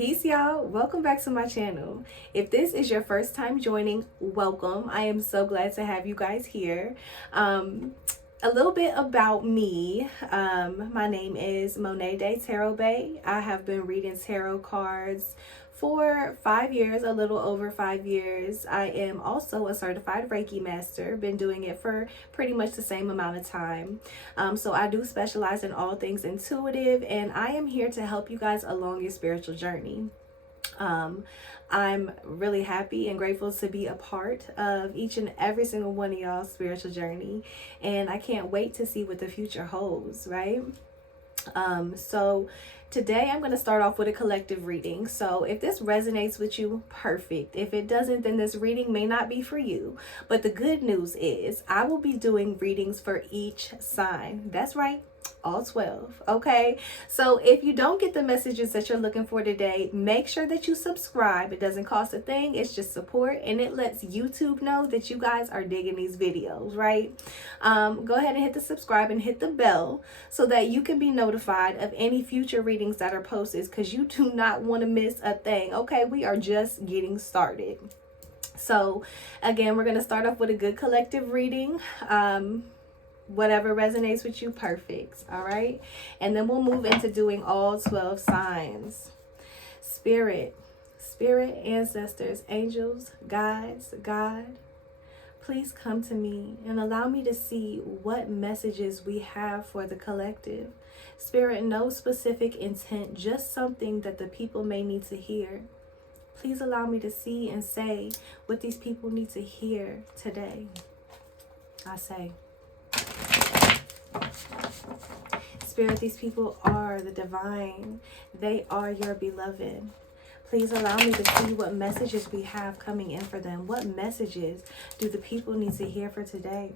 Peace, y'all. Welcome back to my channel. If this is your first time joining, welcome. I am so glad to have you guys here. A little bit about me. My name is Monet Day Tarot Bay. I have been reading tarot cards for 5 years, a little over 5 years. I am also a certified Reiki master, been doing it for pretty much the same amount of time. So I do specialize in all things intuitive, and I am here to help you guys along your spiritual journey. I'm really happy and grateful to be a part of each and every single one of y'all's spiritual journey, and I can't wait to see what the future holds, right? So today I'm going to start off with a collective reading. So if this resonates with you, perfect. If it doesn't, then this reading may not be for you. But the good news is I will be doing readings for each sign. That's right, all 12. Okay, so if you don't get the messages that you're looking for today, make sure that you subscribe. It doesn't cost a thing. It's just support, and it lets YouTube know that you guys are digging these videos, right? Go ahead and hit the subscribe and hit the bell so that you can be notified of any future readings that are posted, because you do not want to miss a thing. Okay, we are just getting started. So again, we're going to start off with a good collective reading. Whatever resonates with you, perfect. All right, and then we'll move into doing all 12 signs. Spirit, ancestors, angels, guides, God, please come to me and allow me to see what messages we have for the collective. Spirit, no specific intent, just something that the people may need to hear. Please allow me to see and say what these people need to hear today. I say, Spirit, these people are the divine. They are your beloved. Please allow me to see what messages we have coming in for them. What messages do the people need to hear for today?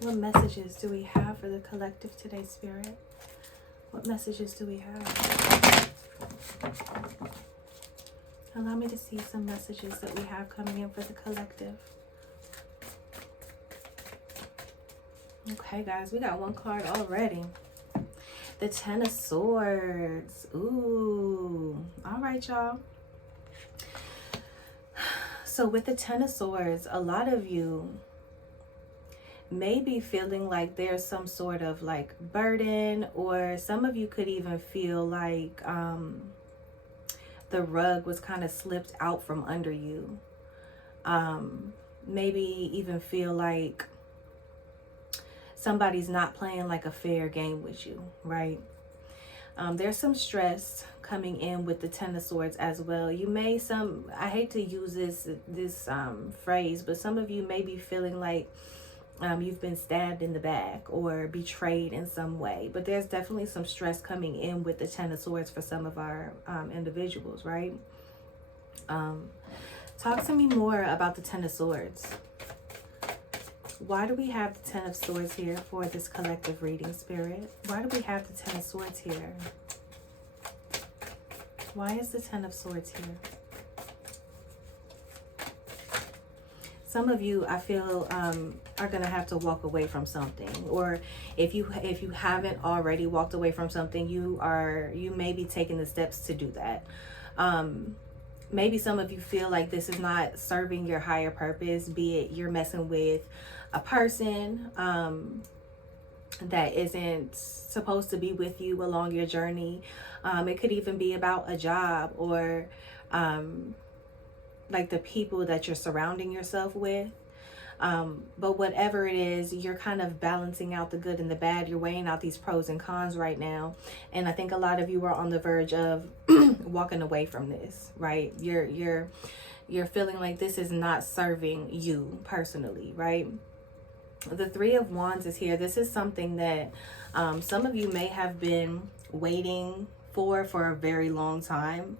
What messages do we have for the collective today, Spirit? What messages do we have? Allow me to see some messages that we have coming in for the collective. Okay, guys, we got one card already. The Ten of Swords. Ooh. All right, y'all. So with the Ten of Swords, a lot of you may be feeling like there's some sort of like burden, or some of you could even feel like the rug was kind of slipped out from under you. Maybe even feel like somebody's not playing like a fair game with you, right? There's some stress coming in with the Ten of Swords as well. You may, I hate to use this phrase, but some of you may be feeling like you've been stabbed in the back or betrayed in some way. But there's definitely some stress coming in with the Ten of Swords for some of our individuals, right? Talk to me more about the Ten of Swords. Why do we have the Ten of Swords here for this collective reading, Spirit? Why do we have the Ten of Swords here? Why is the Ten of Swords here? Some of you, I feel, are going to have to walk away from something. Or if you haven't already walked away from something, you may be taking the steps to do that. Maybe some of you feel like this is not serving your higher purpose, be it you're messing with a person that isn't supposed to be with you along your journey. It could even be about a job, or like the people that you're surrounding yourself with. But whatever it is, you're kind of balancing out the good and the bad. You're weighing out these pros and cons right now. And I think a lot of you are on the verge of walking away from this, right? You're feeling like this is not serving you personally, right? The Three of Wands is here. This is something that some of you may have been waiting for a very long time.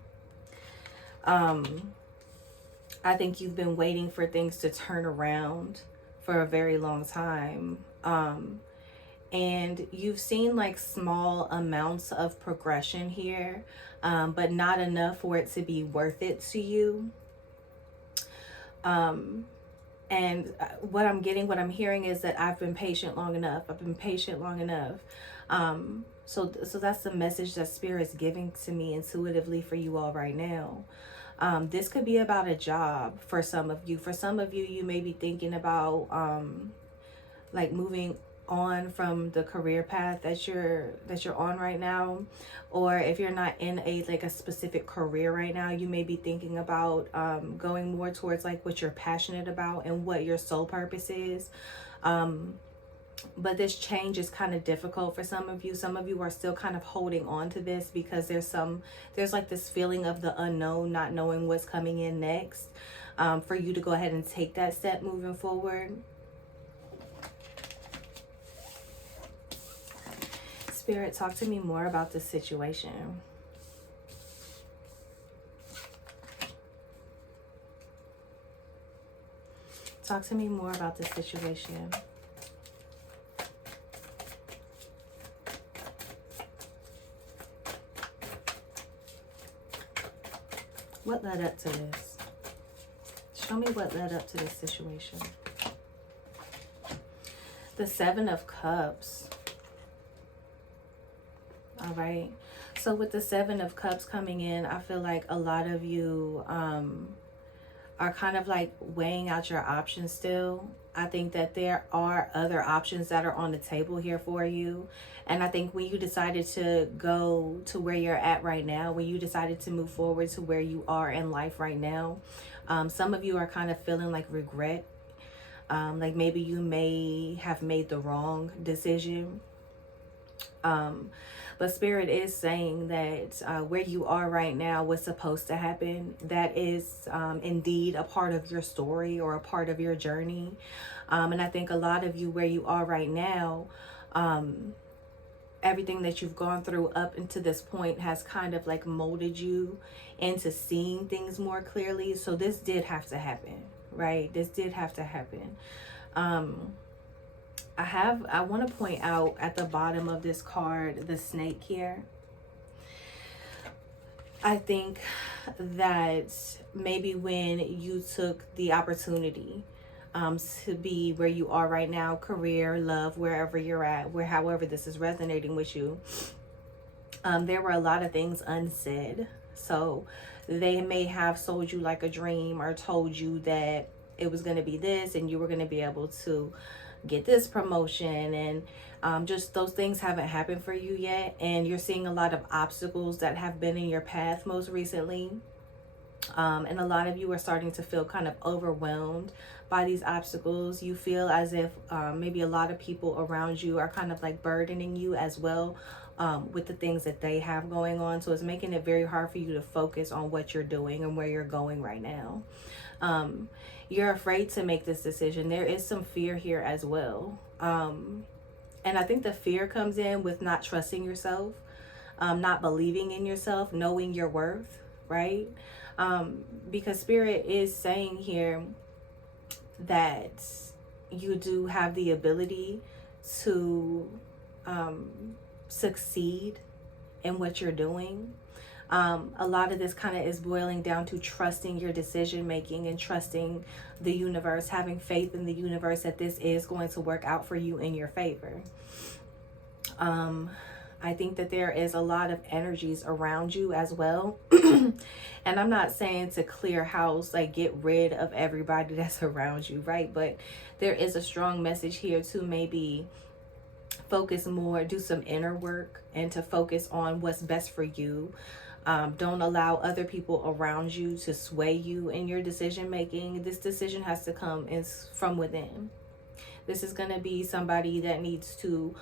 I think you've been waiting for things to turn around for a very long time. And you've seen like small amounts of progression here, but not enough for it to be worth it to you. And what I'm hearing is that I've been patient long enough. I've been patient long enough. So that's the message that Spirit's giving to me intuitively for you all right now. This could be about a job for some of you. For some of you, you may be thinking about like moving on from the career path that you're on right now. Or if you're not in a specific career right now, you may be thinking about going more towards like what you're passionate about and what your soul purpose is. But this change is kind of difficult for some of you. Some of you are still kind of holding on to this because there's like this feeling of the unknown, not knowing what's coming in next, for you to go ahead and take that step moving forward. Spirit, talk to me more about this situation. Talk to me more about this situation. What led up to this? Show me what led up to this situation. The Seven of Cups. All right. So with the Seven of Cups coming in, I feel like a lot of you are kind of like weighing out your options still. I think that there are other options that are on the table here for you. And I think when you decided to go to where you're at right now, when you decided to move forward to where you are in life right now, some of you are kind of feeling like regret. Like maybe you may have made the wrong decision. But Spirit is saying that where you are right now, what's supposed to happen, that is indeed a part of your story or a part of your journey. And I think a lot of you where you are right now, everything that you've gone through up into this point has kind of like molded you into seeing things more clearly. So this did have to happen, right? This did have to happen. I want to point out at the bottom of this card, the snake here. I think that maybe when you took the opportunity to be where you are right now, career, love, wherever you're at, however this is resonating with you, there were a lot of things unsaid. So they may have sold you like a dream or told you that it was going to be this and you were going to be able to get this promotion, and just those things haven't happened for you yet, and you're seeing a lot of obstacles that have been in your path most recently, and a lot of you are starting to feel kind of overwhelmed by these obstacles. You feel as if maybe a lot of people around you are kind of like burdening you as well with the things that they have going on, so it's making it very hard for you to focus on what you're doing and where you're going right now. You're afraid to make this decision. There is some fear here as well. And I think the fear comes in with not trusting yourself, not believing in yourself, knowing your worth, right? Because Spirit is saying here that you do have the ability to succeed in what you're doing. A lot of this kind of is boiling down to trusting your decision making and trusting the universe, having faith in the universe that this is going to work out for you in your favor. I think that there is a lot of energies around you as well. And I'm not saying to clear house, like get rid of everybody that's around you, right? But there is a strong message here to maybe focus more, do some inner work, and to focus on what's best for you. Don't allow other people around you to sway you in your decision making. This decision has to come from within. This is going to be somebody that needs to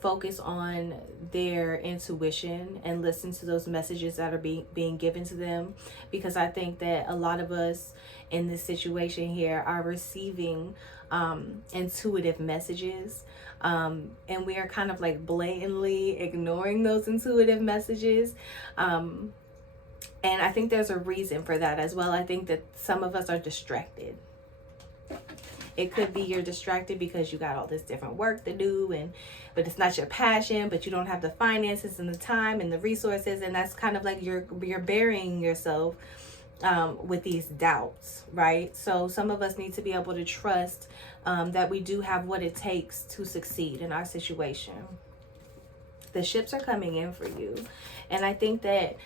focus on their intuition and listen to those messages that are being given to them, because I think that a lot of us in this situation here are receiving intuitive messages, and we are kind of like blatantly ignoring those intuitive messages, and I think there's a reason for that as well. I think that some of us are distracted. It could be you're distracted because you got all this different work to do, but it's not your passion, but you don't have the finances and the time and the resources, and that's kind of like you're burying yourself with these doubts, right? So some of us need to be able to trust that we do have what it takes to succeed in our situation. The ships are coming in for you. And I think that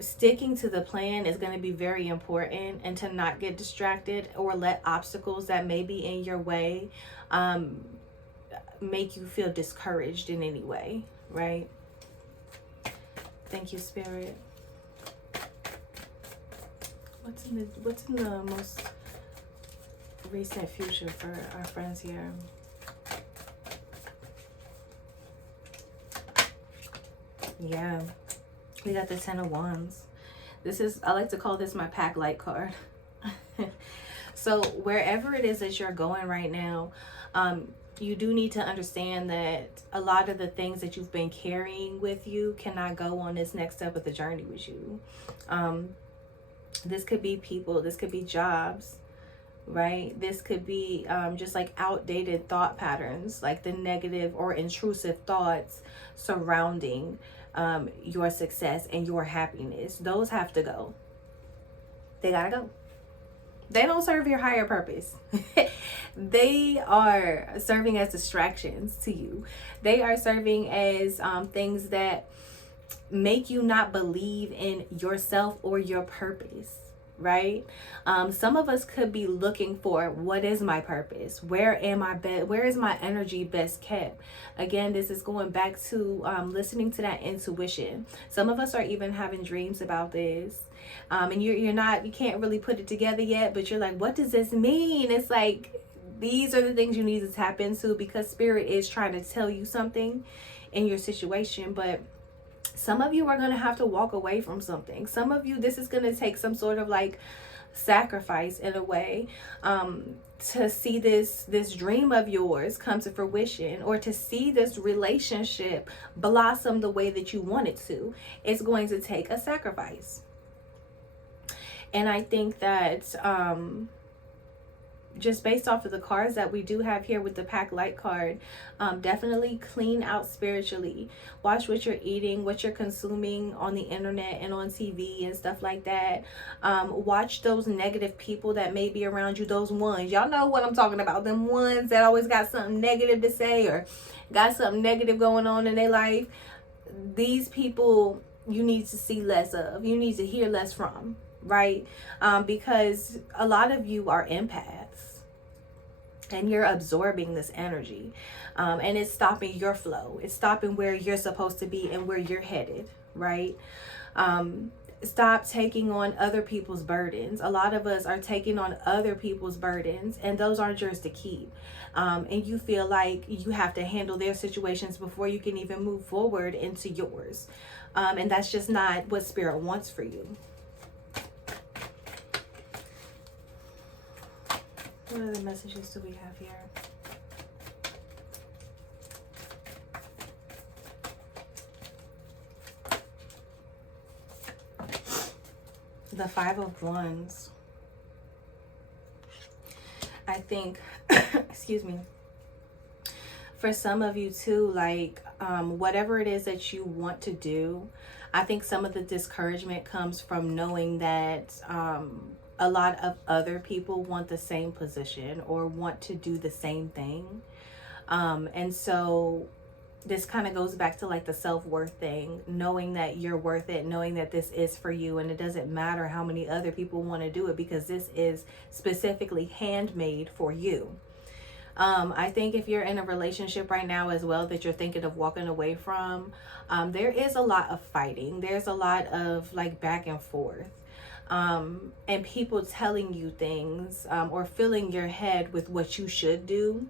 sticking to the plan is going to be very important, and to not get distracted or let obstacles that may be in your way make you feel discouraged in any way, right? Thank you, Spirit. What's in the most recent future for our friends here? Yeah, we got the 10 of Wands. This is, I like to call this my pack light card. So wherever it is that you're going right now, you do need to understand that a lot of the things that you've been carrying with you cannot go on this next step of the journey with you. This could be people, this could be jobs, right? This could be just like outdated thought patterns, like the negative or intrusive thoughts surrounding your success and your happiness. Those have to go. They gotta go. They don't serve your higher purpose. They are serving as distractions to you. They are serving as things that make you not believe in yourself or your purpose, right? Some of us could be looking for, what is my purpose? Where is my energy best kept? Again, this is going back to listening to that intuition. Some of us are even having dreams about this. And you can't really put it together yet, but you're like, what does this mean? It's like, these are the things you need to tap into, because Spirit is trying to tell you something in your situation. But some of you are going to have to walk away from something. Some of you, this is going to take some sort of like sacrifice in a way, to see this dream of yours come to fruition, or to see this relationship blossom the way that you want it to. It's going to take a sacrifice. And I think that just based off of the cards that we do have here with the pack light card, definitely clean out spiritually. Watch what you're eating, what you're consuming on the internet and on TV and stuff like that. Watch those negative people that may be around you, those ones. Y'all know what I'm talking about. Them ones that always got something negative to say or got something negative going on in their life. These people you need to see less of. You need to hear less from. Right? Because a lot of you are empaths and you're absorbing this energy, and it's stopping your flow. It's stopping where you're supposed to be and where you're headed, right? Stop taking on other people's burdens. A lot of us are taking on other people's burdens, and those aren't yours to keep. And you feel like you have to handle their situations before you can even move forward into yours. And that's just not what Spirit wants for you. What other messages do we have here? The 5 of Wands. I think, excuse me, for some of you too, like whatever it is that you want to do, I think some of the discouragement comes from knowing that a lot of other people want the same position or want to do the same thing. And so this kind of goes back to like the self-worth thing, knowing that you're worth it, knowing that this is for you, and it doesn't matter how many other people want to do it, because this is specifically handmade for you. I think if you're in a relationship right now as well that you're thinking of walking away from, there is a lot of fighting. There's a lot of like back and forth. And people telling you things, or filling your head with what you should do.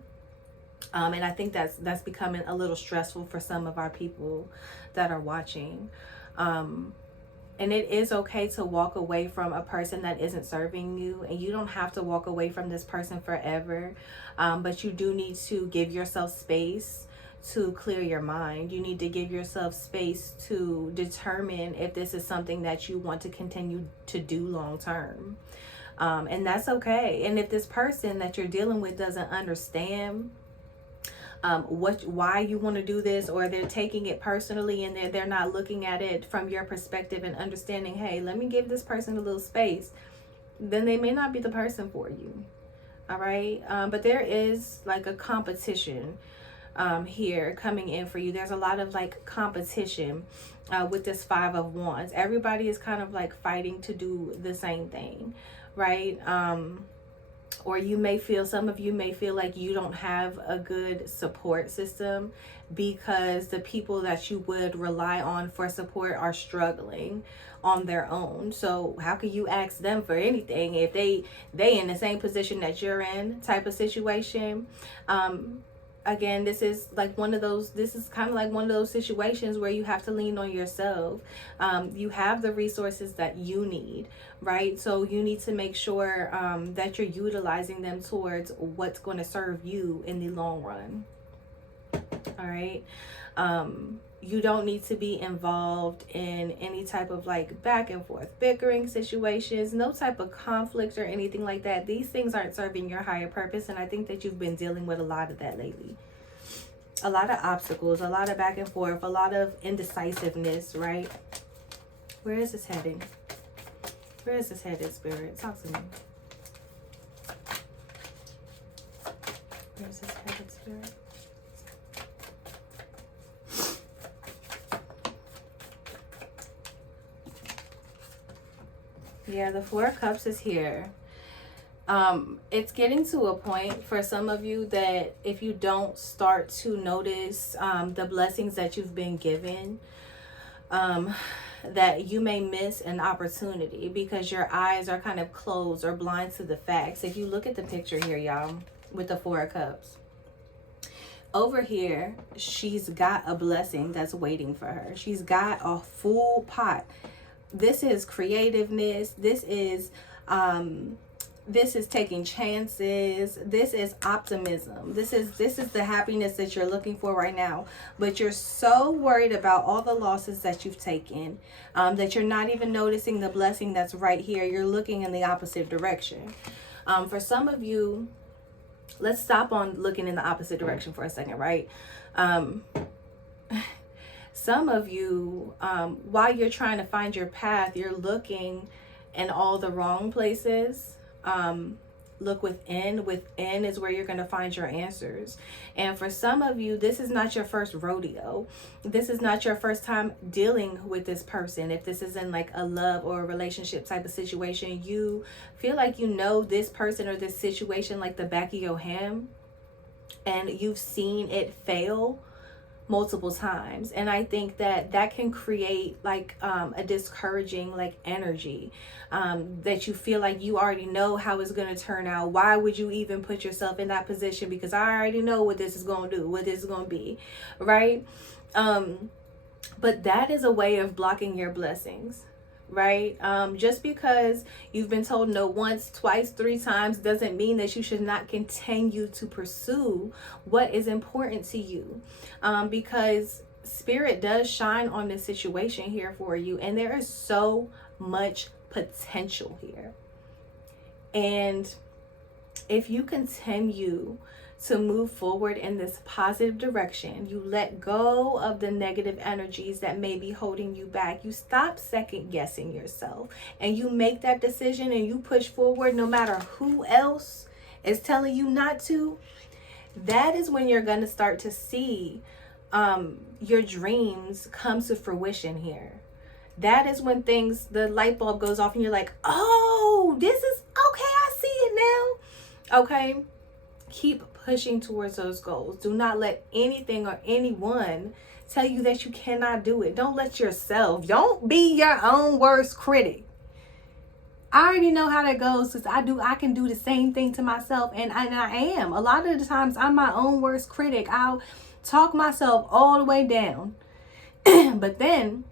And I think that's becoming a little stressful for some of our people that are watching. And it is okay to walk away from a person that isn't serving you, and you don't have to walk away from this person forever. But you do need to give yourself space to clear your mind. You need to give yourself space to determine if this is something that you want to continue to do long term. And that's okay. And if this person that you're dealing with doesn't understand, why you want to do this, or they're taking it personally and they're not looking at it from your perspective and understanding, hey, let me give this person a little space, then they may not be the person for you. All right. But there is like a competition here coming in for you. There's a lot of like competition with this Five of Wands. Everybody is kind of like fighting to do the same thing, right? Or you may feel, some of you may feel like you don't have a good support system because the people that you would rely on for support are struggling on their own. So how can you ask them for anything if they in the same position that you're in, type of situation? Again, this is like one of those, this is kind of like one of those situations where you have to lean on yourself. You have the resources that you need, right? So you need to make sure that you're utilizing them towards what's going to serve you in the long run. All right. You don't need to be involved in any type of like back and forth bickering situations, no type of conflict or anything like that. These things aren't serving your higher purpose. And I think that you've been dealing with a lot of that lately. A lot of obstacles, a lot of back and forth, a lot of indecisiveness, right? Where is this heading? Where is this headed, Spirit? Talk to me. Where is this headed, Spirit? Yeah, the Four of Cups is here. It's getting to a point for some of you that if you don't start to notice the blessings that you've been given, that you may miss an opportunity because your eyes are kind of closed or blind to the facts. If you look at the picture here, y'all, with the Four of Cups, over here, she's got a blessing that's waiting for her. She's got a full pot. This is creativeness. This is taking chances. This is optimism. This is the happiness that you're looking for right now. But you're so worried about all the losses that you've taken that you're not even noticing the blessing that's right here. You're looking in the opposite direction. For some of you, let's stop on looking in the opposite direction for a second, right? Some of you, while you're trying to find your path, you're looking in all the wrong places. Look within. Within is where you're going to find your answers. And for some of you, this is not your first rodeo. This is not your first time dealing with this person. If this is in like a love or a relationship type of situation, you feel like you know this person or this situation like the back of your hand, and you've seen it fail multiple times. And I think that that can create like a discouraging like energy, that you feel like you already know how it's going to turn out. Why would you even put yourself in that position? Because I already know what this is going to do, what this is going to be, right? But that is a way of blocking your blessings, right? Just because you've been told no once, twice, 3 times doesn't mean that you should not continue to pursue what is important to you, because Spirit does shine on this situation here for you, and there is so much potential here. And if you continue to move forward in this positive direction, you let go of the negative energies that may be holding you back, you stop second guessing yourself, and you make that decision and you push forward no matter who else is telling you not to, that is when you're going to start to see your dreams come to fruition here. That is when the light bulb goes off and you're like, oh, this is okay. I see it now. Okay. Keep pushing towards those goals. Do not let anything or anyone tell you that you cannot do it. Don't let yourself, don't be your own worst critic. I already know how that goes, because I can do the same thing to myself, and I am. A lot of the times I'm my own worst critic. I'll talk myself all the way down. But then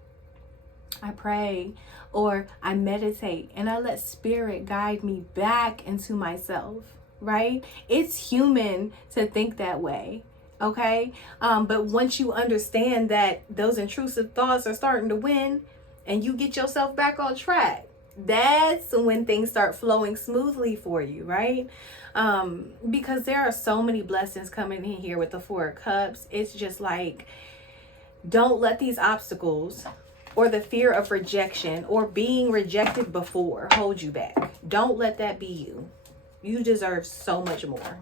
I pray or I meditate and I let Spirit guide me back into myself, right? It's human to think that way, okay? But once you understand that those intrusive thoughts are starting to win and you get yourself back on track, that's when things start flowing smoothly for you, right? Because there are so many blessings coming in here with the Four of Cups. It's just like, don't let these obstacles or the fear of rejection or being rejected before hold you back. Don't let that be you. You deserve so much more.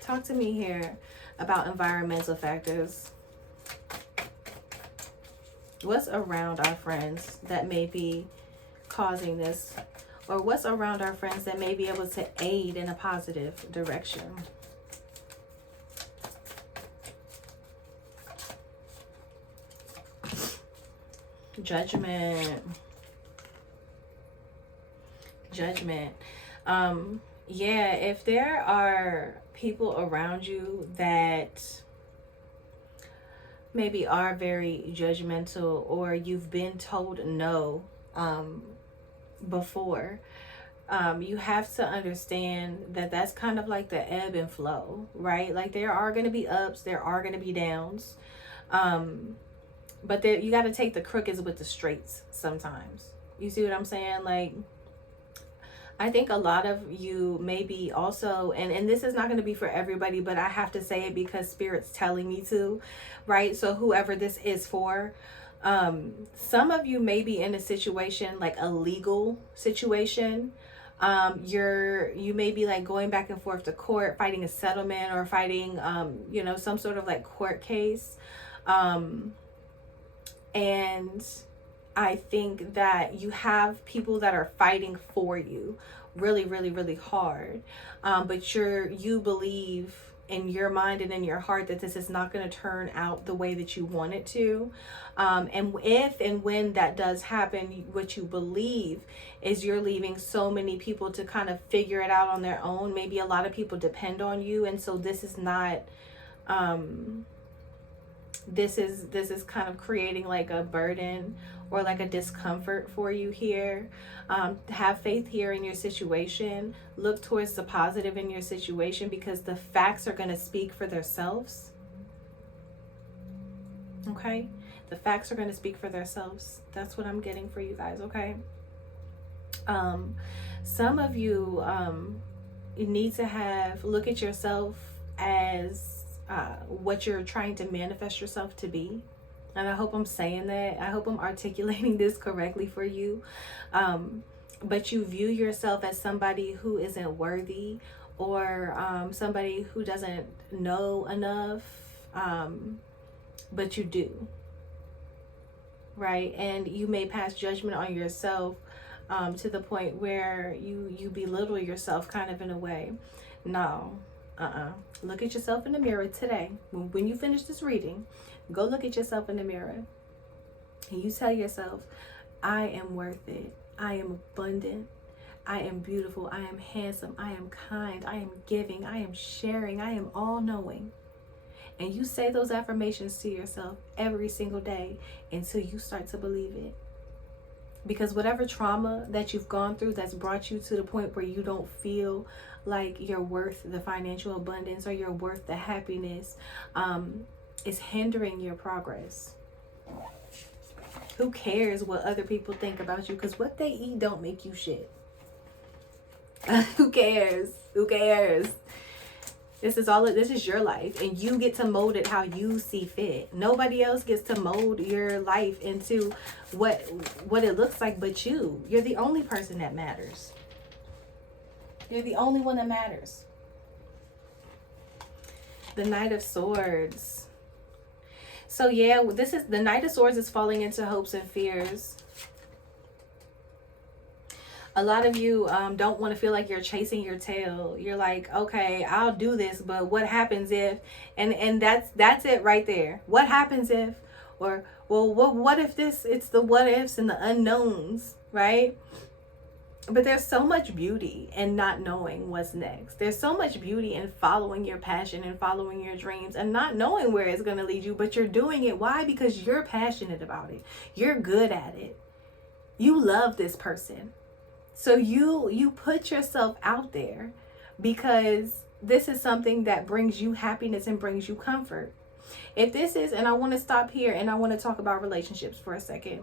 Talk to me here about environmental factors. What's around our friends that may be causing this? Or what's around our friends that may be able to aid in a positive direction? Judgment. Yeah, if there are people around you that maybe are very judgmental, or you've been told no before, you have to understand that that's kind of like the ebb and flow, right? Like, there are going to be ups, there are going to be downs, but you got to take the crookeds with the straights sometimes. You see what I'm saying? Like, I think a lot of you maybe also, and this is not going to be for everybody, but I have to say it because Spirit's telling me to, right? So whoever this is for, some of you may be in a situation, like a legal situation. You may be like going back and forth to court, fighting a settlement, or fighting, some sort of like court case. And I think that you have people that are fighting for you really, really, really hard. But you believe in your mind and in your heart that this is not going to turn out the way that you want it to. And if and when that does happen, what you believe is you're leaving so many people to kind of figure it out on their own. Maybe a lot of people depend on you. And so this is not, this is kind of creating like a burden or like a discomfort for you here. Have faith here in your situation. Look towards the positive in your situation, because the facts are going to speak for themselves. Okay? The facts are going to speak for themselves. That's what I'm getting for you guys, okay? Some of you, you need to look at yourself as what you're trying to manifest yourself to be. And I hope I'm saying that. I hope I'm articulating this correctly for you. But you view yourself as somebody who isn't worthy, or somebody who doesn't know enough, but you do. Right? And you may pass judgment on yourself to the point where you belittle yourself kind of in a way. No. Look at yourself in the mirror today. When you finish this reading, go look at yourself in the mirror. And you tell yourself, I am worth it. I am abundant. I am beautiful. I am handsome. I am kind. I am giving. I am sharing. I am all-knowing. And you say those affirmations to yourself every single day until you start to believe it. Because whatever trauma that you've gone through that's brought you to the point where you don't feel like you're worth the financial abundance, or you're worth the happiness, is hindering your progress. Who cares what other people think about you? Because what they eat don't make you shit. Who cares? Who cares? This is your life, and you get to mold it how you see fit. Nobody else gets to mold your life into what it looks like but you. You're the only person that matters. You're the only one that matters. The Knight of Swords. So yeah, this is the Knight of Swords is falling into hopes and fears. A lot of you don't want to feel like you're chasing your tail. You're like, okay, I'll do this, but what happens if? And that's it right there. What happens if? Or, well, what if this? It's the what ifs and the unknowns, right? But there's so much beauty in not knowing what's next. There's so much beauty in following your passion and following your dreams and not knowing where it's going to lead you, but you're doing it. Why? Because you're passionate about it. You're good at it. You love this person. So you put yourself out there because this is something that brings you happiness and brings you comfort. If this is, and I want to stop here and I want to talk about relationships for a second.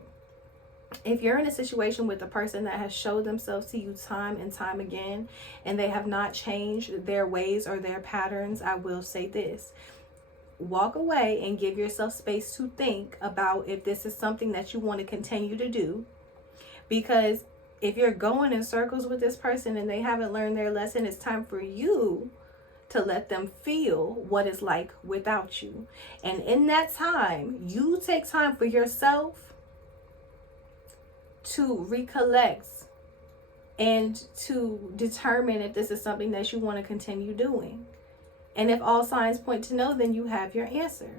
If you're in a situation with a person that has showed themselves to you time and time again, and they have not changed their ways or their patterns, I will say this: walk away and give yourself space to think about if this is something that you want to continue to do. Because if you're going in circles with this person and they haven't learned their lesson, it's time for you to let them feel what it's like without you. And in that time, you take time for yourself to recollect and to determine if this is something that you want to continue doing. And if all signs point to no, then you have your answer,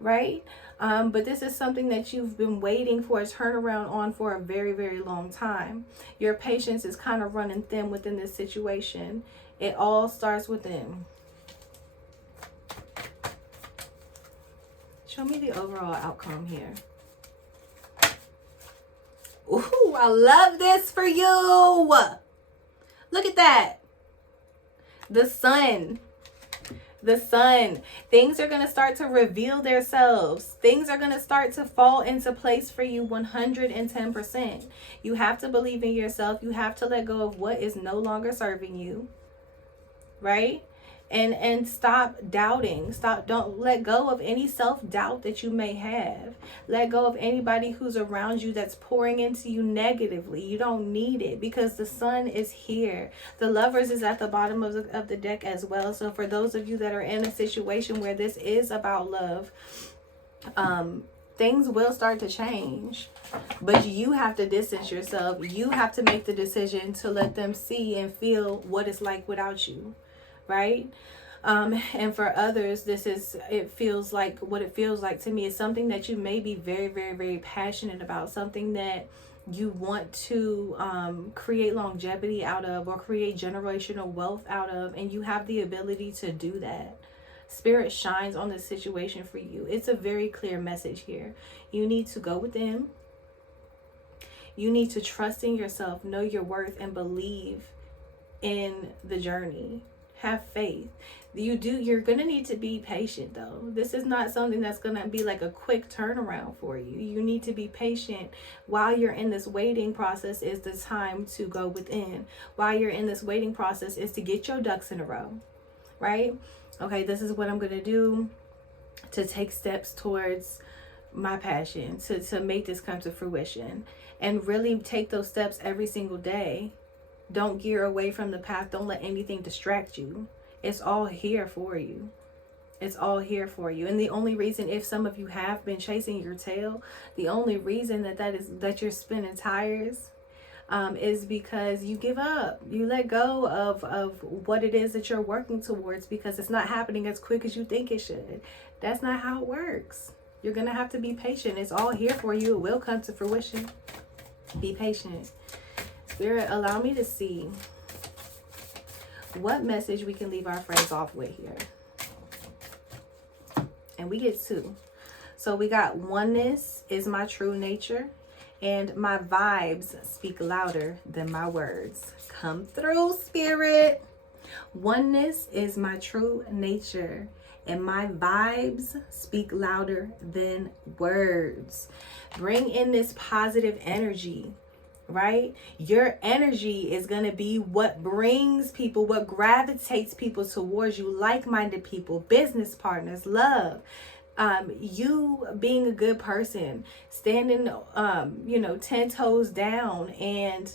right? But this is something that you've been waiting for a turnaround on for a very, very long time. Your patience is kind of running thin within this situation. It all starts within. Show me the overall outcome here. Ooh, I love this for you. Look at that. The sun. The sun. Things are going to start to reveal themselves. Things are going to start to fall into place for you 110%. You have to believe in yourself. You have to let go of what is no longer serving you. Right? And stop doubting. Don't let go of any self-doubt that you may have. Let go of anybody who's around you that's pouring into you negatively. You don't need it, because the sun is here. The Lovers is at the bottom of the deck as well. So for those of you that are in a situation where this is about love, things will start to change, but you have to distance yourself. You have to make the decision to let them see and feel what it's like without you. Right? And for others, it feels like to me is something that you may be very, very, very passionate about, something that you want to create longevity out of, or create generational wealth out of, and you have the ability to do that. Spirit shines on this situation for you. It's a very clear message here. You need to go within. You need to trust in yourself, know your worth, and believe in the journey. Have faith. You're going to need to be patient though. This is not something that's going to be like a quick turnaround for you. You need to be patient. While you're in this waiting process is the time to go within. While you're in this waiting process is to get your ducks in a row. Right? Okay, this is what I'm going to do to take steps towards my passion, to make this come to fruition, and really take those steps every single day. Don't gear away from the path. Don't let anything distract you. It's all here for you. It's all here for you. And the only reason, if some of you have been chasing your tail, the only reason that you're spinning tires is because you give up. You let go of what it is that you're working towards, because it's not happening as quick as you think it should. That's not how it works. You're going to have to be patient. It's all here for you. It will come to fruition. Be patient. Spirit, allow me to see what message we can leave our friends off with here. And we get two. So we got oneness is my true nature, and my vibes speak louder than my words. Come through, Spirit. Oneness is my true nature, and my vibes speak louder than words. Bring in this positive energy. Right? Your energy is going to be what brings people, what gravitates people towards you, like-minded people, business partners, love. You being a good person, standing, 10 toes down, and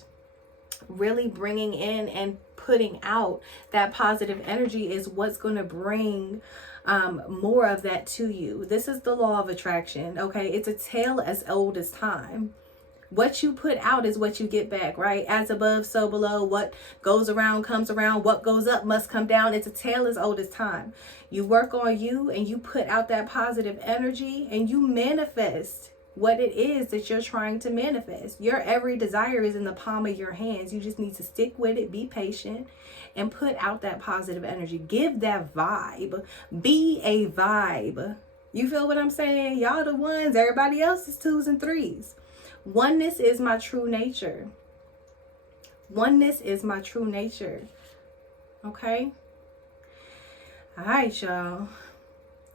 really bringing in and putting out that positive energy is what's going to bring more of that to you. This is the law of attraction. Okay. It's a tale as old as time. What you put out is what you get back, right? As above, so below. What goes around comes around. What goes up must come down. It's a tale as old as time. You work on you and you put out that positive energy and you manifest what it is that you're trying to manifest. Your every desire is in the palm of your hands. You just need to stick with it, be patient, and put out that positive energy. Give that vibe. Be a vibe. You feel what I'm saying? Y'all the ones. Everybody else is twos and threes. Oneness is my true nature. Oneness is my true nature. Okay? All right, y'all.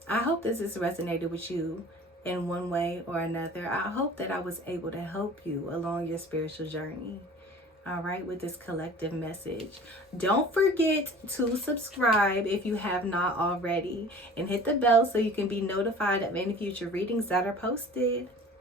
I hope this has resonated with you in one way or another. I hope that I was able to help you along your spiritual journey. All right, with this collective message. Don't forget to subscribe if you have not already, and hit the bell so you can be notified of any future readings that are posted.